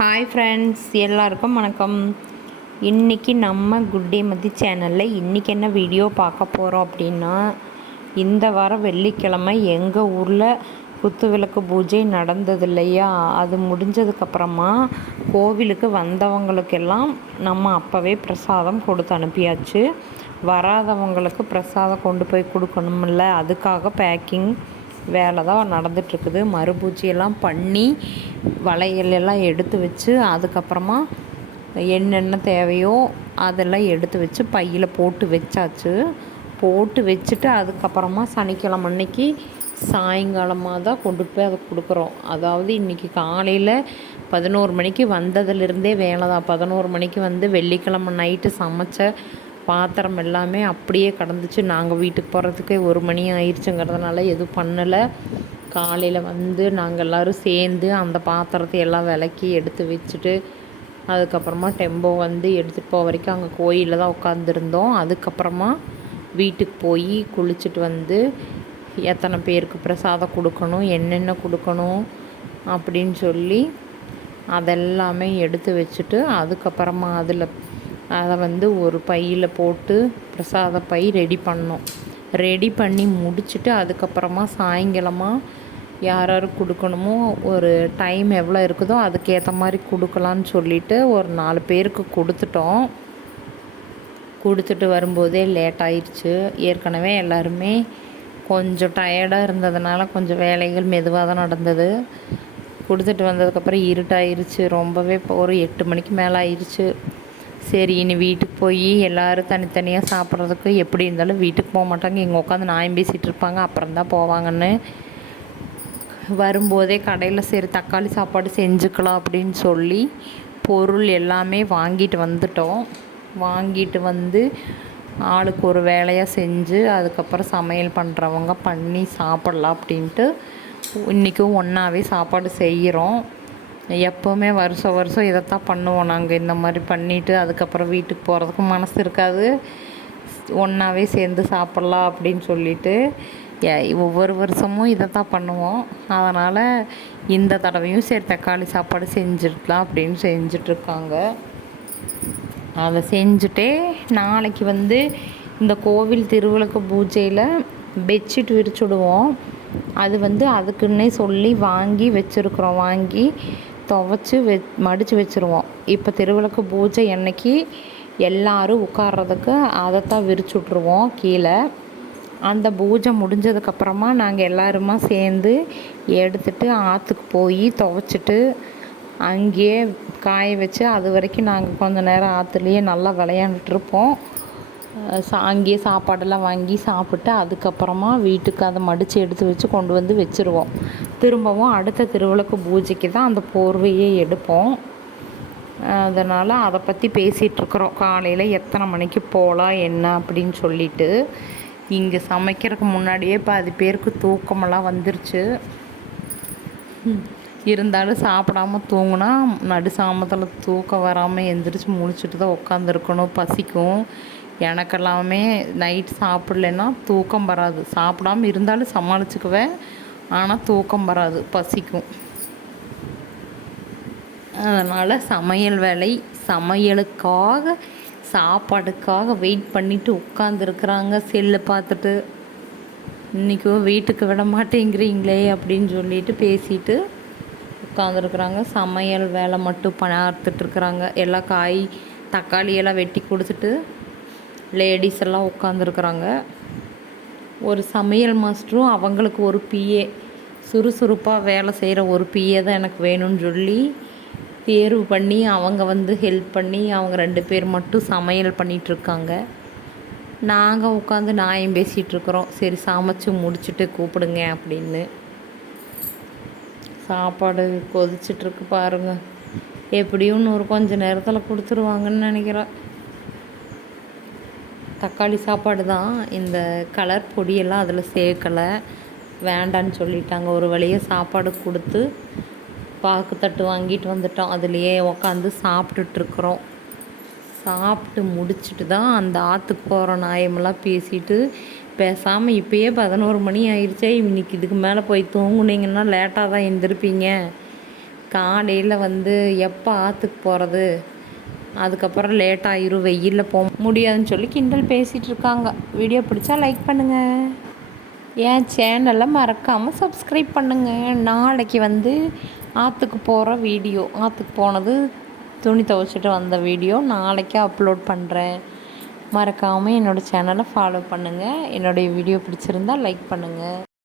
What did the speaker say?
Hi friends, எல்லாருக்கும் வணக்கம். இன்றைக்கி நம்ம குட் டே மதி சேனலில் இன்றைக்கி என்ன வீடியோ பார்க்க போகிறோம் அப்படின்னா, இந்த வாரம் வெள்ளிக்கிழமை எங்கள் ஊரில் குத்துவிளக்கு பூஜை நடந்தது இல்லையா, அது முடிஞ்சதுக்கப்புறமா கோவிலுக்கு வந்தவங்களுக்கெல்லாம் நம்ம அப்போவே பிரசாதம் கொடுத்து அனுப்பியாச்சு. வராதவங்களுக்கு பிரசாதம் கொண்டு போய் கொடுக்கணுமில்ல, அதுக்காக பேக்கிங் வேலை தான் நடந்துகிட்ருக்குது. மறுபூஜையெல்லாம் பண்ணி வளையல் எல்லாம் எடுத்து வச்சு அதுக்கப்புறமா என்னென்ன தேவையோ அதெல்லாம் எடுத்து வச்சு பையில் போட்டு வச்சாச்சு. போட்டு வச்சுட்டு அதுக்கப்புறமா சனிக்கிழமை அன்னைக்கு சாயங்காலமாக தான் கொண்டு போய் அதை கொடுக்குறோம். அதாவது இன்றைக்கி காலையில் 11 மணிக்கு வந்ததுலேருந்தே வேலை தான். 11 மணிக்கு வந்து வெள்ளிக்கிழமை நைட்டு சமைச்ச பாத்திரம் எல்லாமே அப்படியே கிடந்துச்சு. நாங்கள் வீட்டுக்கு போகிறதுக்கே 1 மணி ஆயிடுச்சுங்கிறதுனால எதுவும் பண்ணலை. காலையில் வந்து நாங்கள் எல்லோரும் சேர்ந்து அந்த பாத்திரத்தை எல்லாம் விளக்கி எடுத்து வச்சுட்டு அதுக்கப்புறமா டெம்போ வந்து எடுத்துகிட்டு போக வரைக்கும் அங்கே கோயிலில் தான் உட்காந்துருந்தோம். அதுக்கப்புறமா வீட்டுக்கு போய் குளிச்சுட்டு வந்து எத்தனை பேருக்கு பிரசாதம் கொடுக்கணும், என்னென்ன கொடுக்கணும் அப்படின்னு சொல்லி அதெல்லாமே எடுத்து வச்சுட்டு அதுக்கப்புறமா அதை வந்து ஒரு பையில் போட்டு பிரசாத பை ரெடி பண்ணோம். ரெடி பண்ணி முடிச்சுட்டு அதுக்கப்புறமா சாயங்காலமாக யார் யார் கொடுக்கணுமோ ஒரு டைம் எவ்வளோ இருக்குதோ அதுக்கேற்ற மாதிரி கொடுக்கலான்னு சொல்லிவிட்டு ஒரு 4 பேருக்கு கொடுத்துட்டோம். கொடுத்துட்டு வரும்போதே லேட் ஆயிடுச்சு. ஏற்கனவே எல்லாருமே கொஞ்சம் டயர்டாக இருந்ததுனால கொஞ்சம் வேலைகள் மெதுவாக தான் நடந்தது. கொடுத்துட்டு வந்ததுக்கப்புறம் இருட்டாயிருச்சு. ரொம்பவே ஒரு 8 மணிக்கு மேலே ஆயிடுச்சு. சரி, இனி வீட்டுக்கு போய் எல்லோரும் தனித்தனியாக சாப்பிட்றதுக்கு எப்படி இருந்தாலும் வீட்டுக்கு போக மாட்டாங்க. இங்கே உட்காந்து நியாயம் பேசிகிட்டு இருப்பாங்க, அப்புறம் தான் போவாங்கன்னு வரும்போதே கடையில் சரி தக்காளி சாப்பாடு செஞ்சுக்கலாம் அப்படின்னு சொல்லி பொருள் எல்லாமே வாங்கிட்டு வந்துட்டோம். வாங்கிட்டு வந்து ஆளுக்கு ஒரு வேலையாக செஞ்சு அதுக்கப்புறம் சமையல் பண்ணுறவங்க பண்ணி சாப்பிட்லாம் அப்படின்ட்டு இன்றைக்கும் ஒன்றாவே சாப்பாடு செய்கிறோம். எப்போவுமே வருஷம் இதைத்தான் பண்ணுவோம் நாங்கள். இந்த மாதிரி பண்ணிவிட்டு அதுக்கப்புறம் வீட்டுக்கு போகிறதுக்கு மனசு இருக்காது. ஒன்றாவே சேர்ந்து சாப்பிட்லாம் அப்படின்னு சொல்லிட்டு ஒவ்வொரு வருஷமும் இதை தான் பண்ணுவோம். அதனால் இந்த தடவையும் சரி தக்காளி சாப்பாடு செஞ்சிடலாம் அப்படின்னு செஞ்சிட்ருக்காங்க. அதை செஞ்சுட்டே நாளைக்கு வந்து இந்த கோவில் திருவிளக்கு பூஜையில் பெட்ஷீட் விரிச்சுடுவோம். அது வந்து அதுக்குன்னே சொல்லி வாங்கி வச்சுருக்குறோம். வாங்கி துவைச்சி மடித்து வச்சுருவோம். இப்போ திருவிளக்கு பூஜை அன்னைக்கு எல்லோரும் உட்கார்றதுக்கு அதைத்தான் விரிச்சு விட்ருவோம் கீழே. அந்த பூஜை முடிஞ்சதுக்கப்புறமா நாங்கள் எல்லாருமா சேர்ந்து எடுத்துகிட்டு ஆற்றுக்கு போய் துவைச்சிட்டு அங்கேயே காய வச்சு அது வரைக்கும் நாங்கள் கொஞ்சம் நேரம் ஆற்றுலேயே நல்லா விளையாண்டுட்ருப்போம். அங்கேயே சாப்பாடெல்லாம் வாங்கி சாப்பிட்டு அதுக்கப்புறமா வீட்டுக்கு அதை மடித்து எடுத்து வச்சு கொண்டு வந்து வச்சுருவோம். திரும்பவும் அடுத்த திருவிளக்கு பூஜைக்கு தான் அந்த போர்வையே எடுப்போம். அதனால் அதை பற்றி பேசிகிட்ருக்குறோம். காலையில் எத்தனை மணிக்கு போகலாம் என்ன அப்படின்னு சொல்லிட்டு. இங்கே சமைக்கிறதுக்கு முன்னாடியே பாதி பேருக்கு தூக்கமெல்லாம் வந்துருச்சு. இருந்தாலும் சாப்பிடாமல் தூங்கினா நடு சாமத்தில் தூக்கம் வராமல் எந்திரிச்சு முழிச்சிட்டு தான் உட்காந்துருக்கணும். பசிக்கும். எனக்கெல்லாமே நைட் சாப்பிட்லன்னா தூக்கம் வராது. சாப்பிடாமல் இருந்தாலும் சமாளிச்சுக்குவேன், ஆனால் தூக்கம் வராது, பசிக்கும். அதனால் சமையல் வேலை சமையலுக்காக சாப்பாடுக்காக வெயிட் பண்ணிவிட்டு உட்காந்துருக்குறாங்க. செல்லு பார்த்துட்டு இன்றைக்கும் வீட்டுக்கு விட மாட்டேங்கிறீங்களே அப்படின்னு சொல்லிட்டு பேசிட்டு உட்காந்துருக்குறாங்க. சமையல் வேலை மட்டும் பார்த்துட்ருக்குறாங்க. எல்லாம் காய் தக்காளியெல்லாம் வெட்டி கொடுத்துட்டு லேடிஸ் எல்லாம் உட்காந்துருக்குறாங்க. ஒரு சமையல் மாஸ்டரும் அவங்களுக்கு ஒரு பிஏ, சுறுசுறுப்பாக வேலை செய்கிற ஒரு பிஏ தான் எனக்கு வேணும்னு சொல்லி தேர்வு பண்ணி அவங்க வந்து ஹெல்ப் பண்ணி அவங்க 2 பேர் மட்டும் சமையல் பண்ணிகிட்ருக்காங்க. நாங்கள் உட்காந்து நியாயம் பேசிகிட்ருக்குறோம். சரி சமைச்சு முடிச்சுட்டு கூப்பிடுங்க அப்படின்னு. சாப்பாடு கொதிச்சிட்ருக்கு பாருங்கள். எப்படியும் ஒரு கொஞ்சம் நேரத்தில் கொடுத்துருவாங்கன்னு நினைக்கிறேன். தக்காளி சாப்பாடு தான். இந்த கலர் பொடியெல்லாம் அதில் சேர்க்கலை, வேண்டான்னு சொல்லிட்டாங்க. ஒரு வழியாக சாப்பாடு கொடுத்து பாக்கு தட்டு வாங்கிட்டு வந்துட்டோம். அதுலேயே உக்காந்து சாப்பிட்டுட்ருக்குறோம். சாப்பிட்டு முடிச்சுட்டு தான் அந்த ஆற்றுக்கு போகிற நியாயமெல்லாம் பேசிட்டு பேசாமல் இப்போயே 11 மணி ஆயிடுச்சே, இன்னைக்கு இதுக்கு மேலே போய் தூங்குனீங்கன்னா லேட்டாக தான் எழுந்திருப்பீங்க, காலையில் வந்து எப்போ ஆற்றுக்கு போகிறது, அதுக்கப்புறம் லேட் ஆயிரும், வெயிலில் போக முடியாதுன்னு சொல்லி கிண்டல் பேசிகிட்டு இருக்காங்க. வீடியோ பிடிச்சா லைக் பண்ணுங்கள், என் சேனலை மறக்காமல் சப்ஸ்கிரைப் பண்ணுங்கள். நாளைக்கு வந்து ஆற்றுக்கு போகிற வீடியோ, ஆற்றுக்கு போனது, துணி துவைச்சிட்டு வந்த வீடியோ நாளைக்கு அப்லோட் பண்ணுறேன். மறக்காமல் என்னோடய சேனலை ஃபாலோ பண்ணுங்கள். என்னுடைய வீடியோ பிடிச்சிருந்தால் லைக் பண்ணுங்கள்.